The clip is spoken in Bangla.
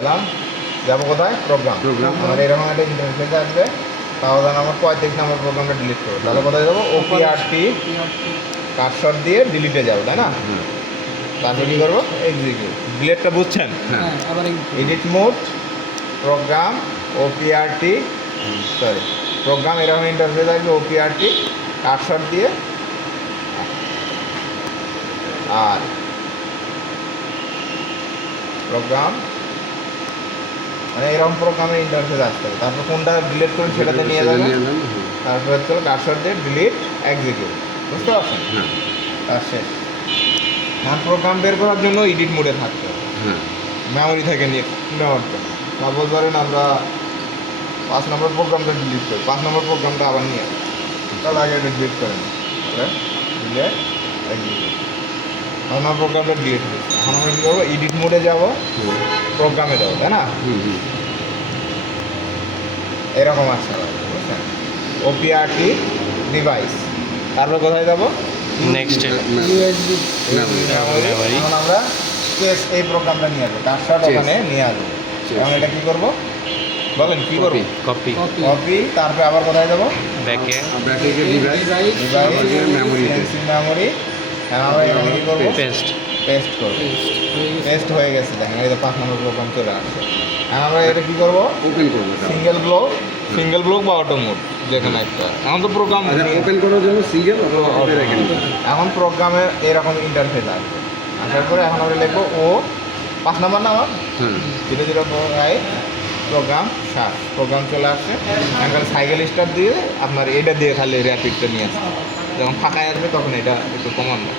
এলাম, যাবো কোথায়? প্রোগ্রাম। আমার এরকম একটা ইন্টারফেস আসবে, তাহলে আমার 35 নম্বর প্রোগ্রামটা ডিলিট করবো। তাহলে কোথায় যাবো? ওপিআরটি কার্সর দিয়ে ডিলিটে যাবো, তাই না? তারপর কী করবো? এক্সিকিউট। ডিলিটটা বুঝছেন? Edit mode, program, OPRT, sorry program, এরকম ইন্টারফেস আসবে, ওপিআরটি কার্সর দিয়ে আর প্রোগ্রাম, মানে এরকম প্রোগ্রামের ইন্টারফেস আসতে হবে। তারপর কোনটা ডিলিট করুন সেটাতে নিয়ে যাবেন, তারপর হচ্ছে কার্সর দিয়ে ডিলিট এক্সিকিউট। বুঝতে পারছেন? তার শেষ। এখন প্রোগ্রাম বের করার জন্য এডিট মোডে থাকতে হবে, মেমোরি থেকে নেওয়ার জন্য। সাপোজ ধরেন আমরা 5 নম্বর প্রোগ্রামটা ডিলিট করি, 5 নম্বর প্রোগ্রামটা আবার নিয়ে আসি, তাহলে আগে এটা ডিলিট করে নিই, ডিলিট এক্সিকিউট। 5 নম্বর প্রোগ্রামটা ডিলিট হয়েছে। এখন আমরা কী করবো? এডিট মোডে যাবো, প্রোগ্রামে যাবো, তাই না? এরকম আসতে হবে, বুঝছেন? ওপিআরটি ডিভাইস, তারপর কোথায় যাবো? Next memory. এখন আমরা স্পেস এই প্রোগ্রামটা নিয়ে আসবো, কার্সর ওখানে নিয়ে আসবো। এখন এটা কী করবো বলেন? কী করবো? Copy copy. তারপরে আবার কোথায় যাবো? ব্যাকে ডিভাইস, মেমোরি। আমরা এখানে কী করবো? পেস্ট করবো। পেস্ট হয়ে গেছে, দেখেন এই যে 5 নম্বর প্রোগ্রাম চলে আসছে। এখন আমরা এটা কী করবো? ওপেন করবো। সিঙ্গেল ব্লক বা অটো মোড, যেখানে একটা। এখন তো প্রোগ্রাম ওপেন করার জন্য সিঙ্গেল অথবা অটো রেখে নিতে হবে। এখন প্রোগ্রামে এরকম ইন্টারফেস আসবে। আসার পরে এখন আমরা লিখবো ও 5 নম্বর না আমার 005 প্রোগ্রাম সার প্রোগ্রাম চলে আসছে। এখন সাইকেল স্টার্ট দিয়ে আপনার এটা দিয়ে খালি র্যাপিডটা নিয়ে আসবে, যখন ফাঁকায় আসবে তখন এটা একটু কমানো।